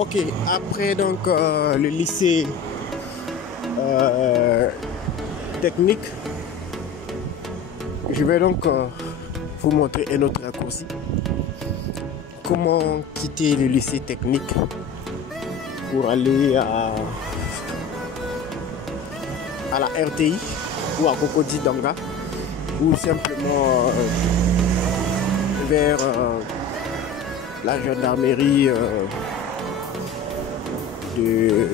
Ok, après donc le lycée technique, je vais donc vous montrer un autre raccourci. Comment quitter le lycée technique pour aller à la RTI ou à Cocody Danga ou simplement vers la gendarmerie de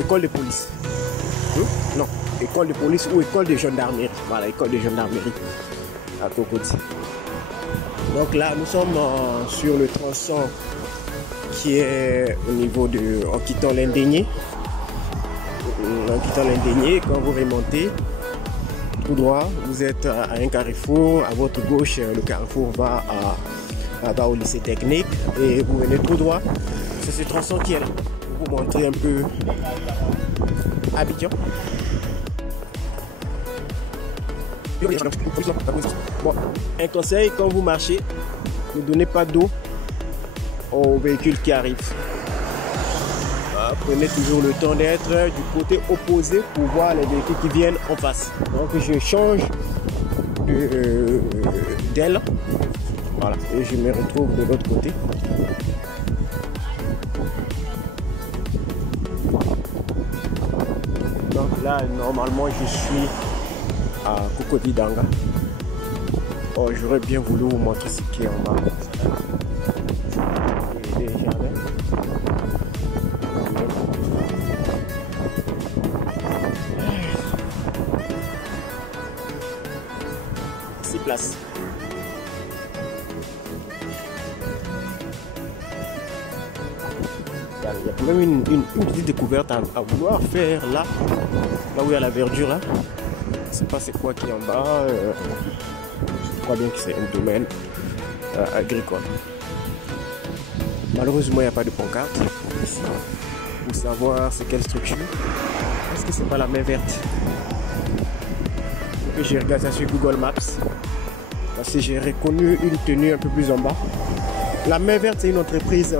école de police. Non, école de police ou école de gendarmerie. Voilà, école de gendarmerie à Cocody. Donc là, nous sommes sur le tronçon qui est au niveau de... En quittant l'Indénié. En quittant l'Indénié, quand vous remontez tout droit, vous êtes à un carrefour. À votre gauche, le carrefour va au lycée technique. Et vous venez tout droit. C'est ce tronçon qui est là. Pour vous montrer un peu Abidjan. Bon, un conseil, quand vous marchez, ne donnez pas d'eau aux véhicules qui arrivent. Prenez toujours le temps d'être du côté opposé pour voir les véhicules qui viennent en face. Donc je change d'aile. Voilà, et je me retrouve de l'autre côté. Donc là, normalement, je suis à Cocody Danga. Oh, j'aurais bien voulu vous montrer ce qui est en bas. Les jardins. 6 places. Il y a quand même une petite découverte à vouloir faire là où il y a la verdure là. Je ne sais pas c'est quoi qui est en bas. Je crois bien que c'est un domaine agricole. Malheureusement, il n'y a pas de pancarte ici pour savoir c'est quelle structure. Est-ce que c'est pas la main verte? Et j'ai regardé ça sur Google Maps parce que j'ai reconnu une tenue un peu plus en bas. La main verte, c'est une entreprise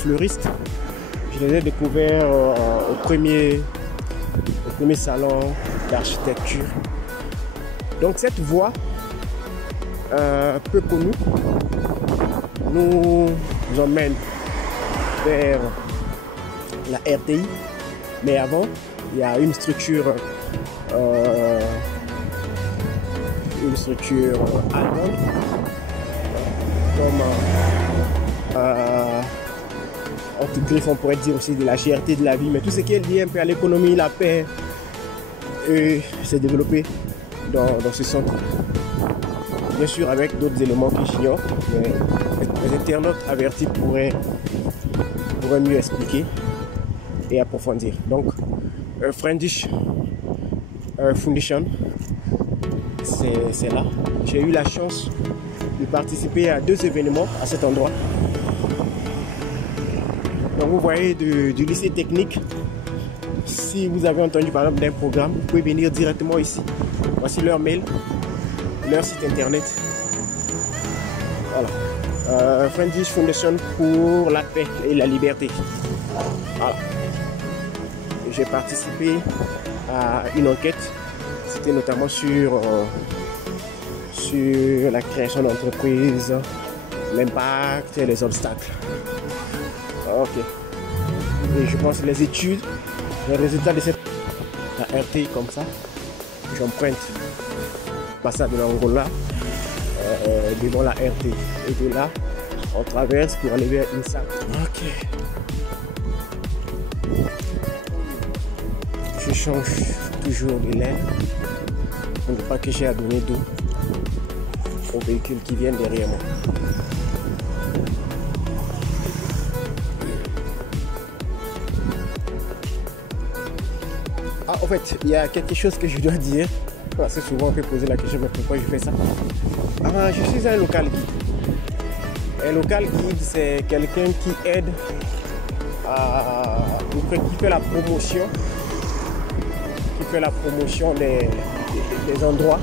fleuriste. Je les ai découverts au premier salon d'architecture. Donc cette voie peu connue nous emmène vers la RTI, mais avant il y a une structure allemande comme anti-griffe, on pourrait dire aussi de la GRT de la vie, mais tout ce qui est lié un peu à l'économie, la paix, s'est développé dans ce centre. Bien sûr avec d'autres éléments que j'ignore, mais les internautes avertis pourraient mieux expliquer et approfondir. Donc Friendship Foundation, c'est là. J'ai eu la chance de participer à 2 événements à cet endroit. Donc vous voyez du lycée technique, si vous avez entendu par exemple d'un programme, vous pouvez venir directement ici. Voici leur mail, leur site internet. Voilà. Friendship Foundation pour la paix et la liberté. Voilà. J'ai participé à une enquête, c'était notamment sur la création d'entreprises, l'impact et les obstacles. Ok. Et je pense que les études, les résultats de cette RT comme ça, j'emprunte passage de l'Angola devant la RT. Et de là, on traverse pour aller vers INSA. Ok. Je change toujours de l'air pour ne pas que j'ai à donner d'eau aux véhicules qui viennent derrière moi. Ah, en fait, il y a quelque chose que je dois dire. Parce que souvent on peut poser la question, mais pourquoi je fais ça? Ah, je suis un local guide. Un local guide, c'est quelqu'un qui aide qui fait la promotion des endroits,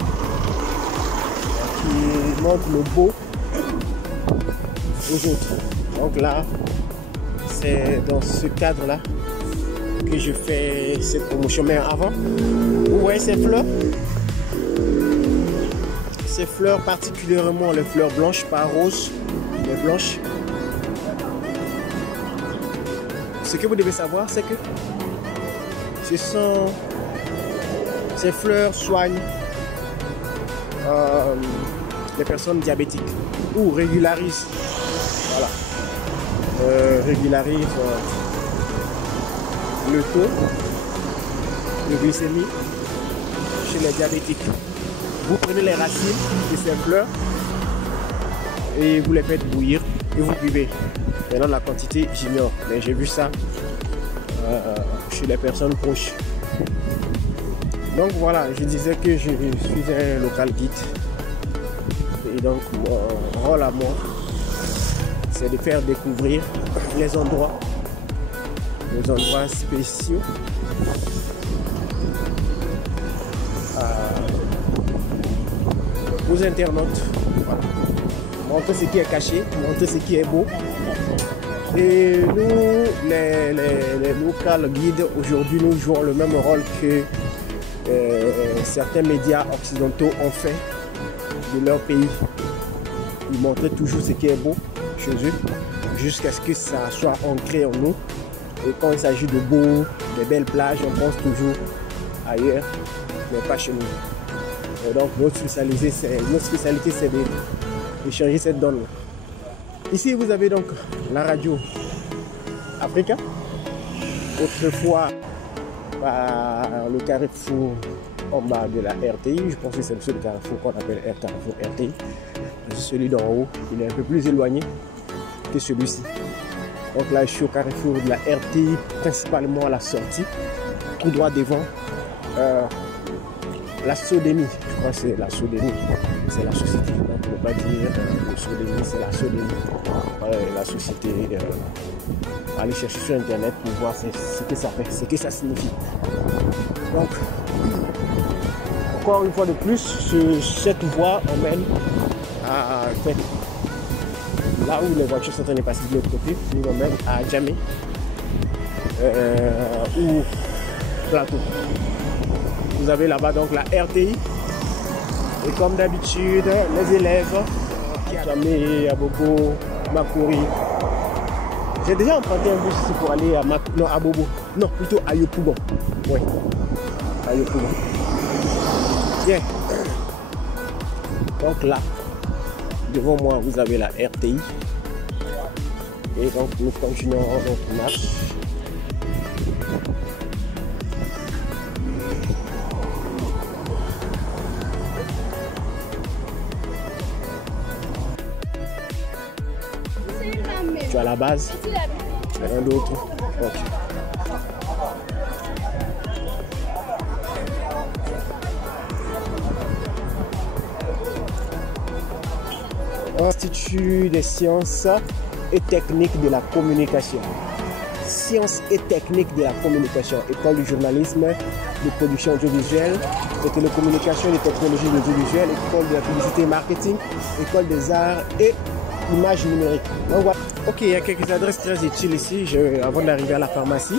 qui montre le beau aux autres. Donc là, c'est dans ce cadre-là que je fais cette promotion. Mais avant, vous voyez ces fleurs? Ces fleurs, particulièrement les fleurs blanches, pas roses, mais blanches. Ce que vous devez savoir, c'est que ces fleurs soignent les personnes diabétiques ou régularisent, voilà, régularisent le taux de glycémie chez les diabétiques. Vous prenez les racines de ces fleurs et vous les faites bouillir et vous buvez. Maintenant la quantité j'ignore, mais j'ai vu ça chez les personnes proches. Donc voilà, je disais que je suis un local guide. Et donc mon rôle à moi, c'est de faire découvrir les endroits spéciaux aux internautes. Voilà. Montrer ce qui est caché, montrer ce qui est beau. Et nous, les local guides, aujourd'hui, nous jouons le même rôle que certains médias occidentaux ont fait de leur pays. Ils montrent toujours ce qui est beau chez eux, jusqu'à ce que ça soit ancré en nous. Et quand il s'agit de beau, de belles plages, on pense toujours ailleurs, mais pas chez nous. Et donc notre spécialité, c'est d'échanger cette donne. Ici, vous avez donc la radio Africa. Autrefois, le carrefour en bas de la RTI. Je pense que c'est le seul carrefour qu'on appelle carrefour RTI. Celui d'en haut, il est un peu plus éloigné que celui-ci. Donc là, je suis au carrefour de la RTI, principalement à la sortie, tout droit devant la Sodemi. Je crois que c'est la Sodemi, c'est la société. Donc, on ne peut pas dire le Sodemi, c'est la Sodemi. La société, aller chercher sur internet pour voir ce que ça fait, ce que ça signifie. Donc, encore une fois de plus, cette voie emmène à là où les voitures sont en train de passer de l'autre côté, nous emmène à Djamé ou Plateau. Vous avez là-bas donc la RTI. Et comme d'habitude, les élèves, Djamé, Abobo, Makori. J'ai déjà emprunté un bus ici pour aller à Bobo. Non, plutôt à Yopougon. Oui, à Yopougon. Bien. Donc là, devant moi, vous avez la RTI. Et donc, nous continuons notre marche. Tu as la base, rien d'autre. Okay. Institut des sciences et techniques de la communication. Sciences et techniques de la communication. École du journalisme, de production audiovisuelle, de télécommunication et de technologies audiovisuelles, école de la publicité et marketing, école des arts et images numériques. Donc voilà. Ok, il y a quelques adresses très utiles ici avant d'arriver à la pharmacie.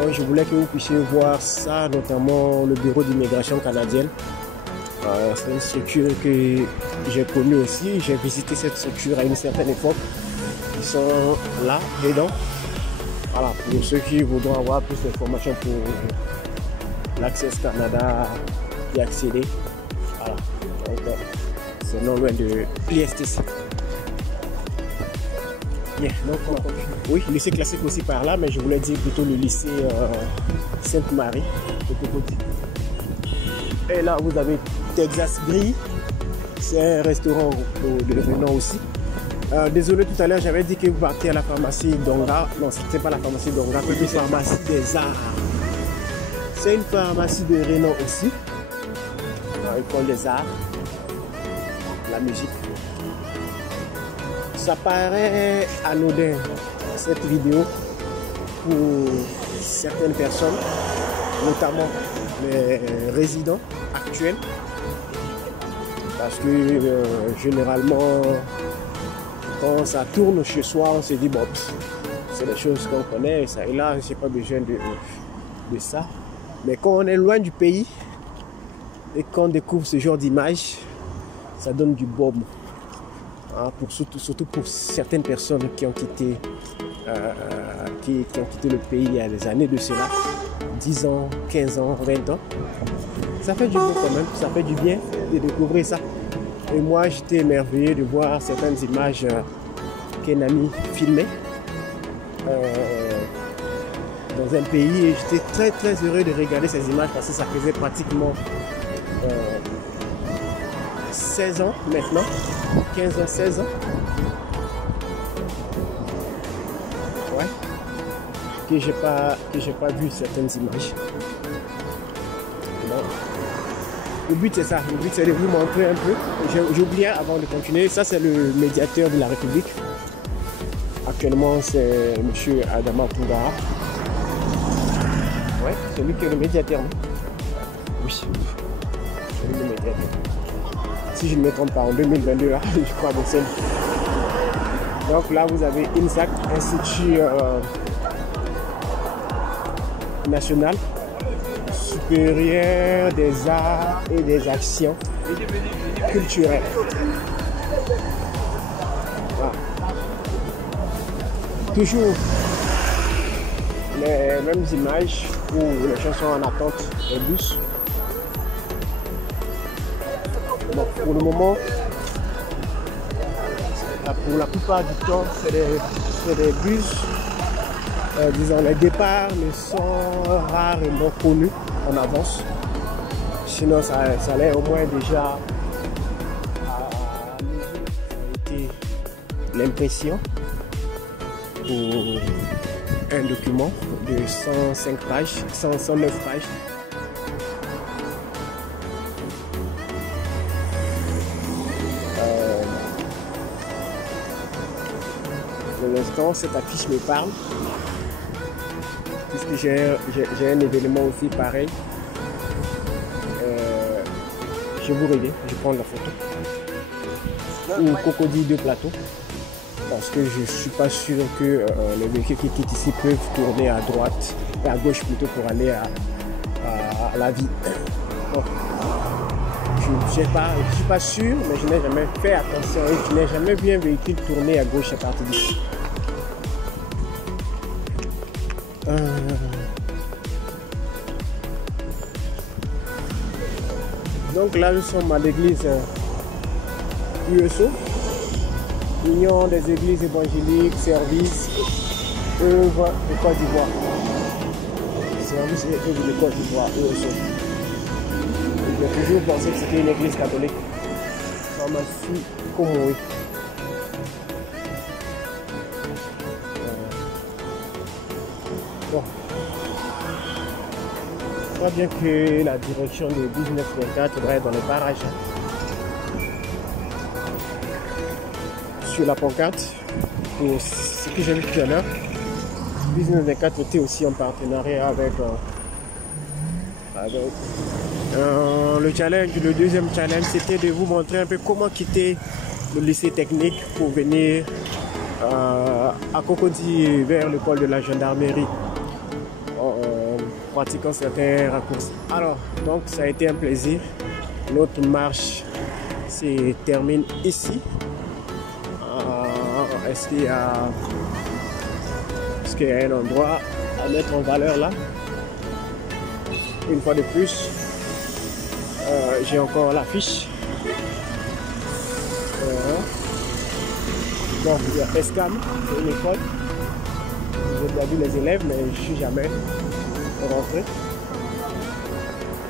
Donc, je voulais que vous puissiez voir ça, notamment le bureau d'immigration canadienne. C'est une structure que j'ai connue aussi. J'ai visité cette structure à une certaine époque. Ils sont là, dedans. Voilà, pour ceux qui voudront avoir plus d'informations pour l'Access Canada y accéder. Voilà, donc c'est non loin de l'ISTC. Bien, donc oui, le lycée classique aussi par là, mais je voulais dire plutôt le lycée Sainte-Marie de Cocody. Et là, vous avez Texas Grill, c'est un restaurant de renom aussi. Désolé, tout à l'heure, j'avais dit que vous partez à la pharmacie Donga. Non, ce n'était pas la pharmacie Donga, c'est une pharmacie des arts. C'est une pharmacie de renom aussi. École des arts, la musique. Ça paraît anodin, cette vidéo, pour certaines personnes, notamment les résidents actuels, parce que généralement, quand ça tourne chez soi, on se dit bon, c'est des choses qu'on connaît, ça et là, j'ai pas besoin de ça. Mais quand on est loin du pays et qu'on découvre ce genre d'image, ça donne du baume. Hein, surtout pour certaines personnes qui ont quitté, qui ont quitté le pays il y a des années de cela, 10 ans, 15 ans, 20 ans. Ça fait du bien quand même, ça fait du bien de découvrir ça. Et moi, j'étais émerveillé de voir certaines images qu'un ami filmait dans un pays. Et j'étais très très heureux de regarder ces images parce que ça faisait pratiquement 16 ans maintenant, 15 ans, 16 ans. Ouais. Que j'ai pas vu certaines images. Non. Le but c'est ça, le but c'est de vous montrer un peu. J'ai oublié avant de continuer, ça c'est le médiateur de la République. Actuellement c'est M. Adama Toungara. Ouais, c'est lui qui est le médiateur. Oui, c'est lui le médiateur. Si je ne me trompe pas, en 2022, là, je crois à Bruxelles. Donc là vous avez INSAC, Institut National Supérieur des Arts et des Actions Culturelles. Voilà. Toujours les mêmes images où les gens sont en attente des bus. Bon, pour le moment, pour la plupart du temps, c'est des bus. Disons, les départs ne sont rarement connus en avance. Sinon, ça allait au moins déjà été l'impression pour un document de 105 pages, 109 pages. Pour l'instant, cette affiche me parle. Puisque j'ai un événement aussi pareil. Je vous reviens, je prends la photo. Ou Cocody de Plateau. Parce que je ne suis pas sûr que les véhicules qui quittent ici peuvent tourner à droite, à gauche plutôt pour aller à la ville. Bon. Je ne suis pas sûr, mais je n'ai jamais fait attention et je n'ai jamais vu un véhicule tourner à gauche à partir d'ici. Donc là nous sommes à l'église USO, Union des Églises Évangéliques, Service, œuvre de Côte d'Ivoire. Service et œuvre de Côte d'Ivoire, USO. J'ai toujours pensé que c'était une église catholique. Ça m'a su comme oui. Bon. Je crois bien que la direction de 1924 devrait être dans les parages. Sur la pancarte, pour ce que j'ai vu tout à l'heure, 1924 était aussi en partenariat avec le challenge. Le deuxième challenge, c'était de vous montrer un peu comment quitter le lycée technique pour venir à Cocody vers l'école de la gendarmerie. Pratiquant certains raccourcis. Alors, donc ça a été un plaisir. Notre marche se termine ici. Est-ce qu'il y a un endroit à mettre en valeur là? Une fois de plus, j'ai encore l'affiche. Donc, il y a ESCAM, c'est une école. J'ai déjà vu les élèves, mais je ne suis jamais rentré.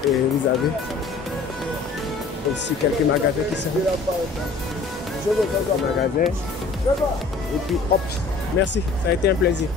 Et vous avez aussi quelques magasins qui sont magasins. Et puis hop, merci, ça a été un plaisir.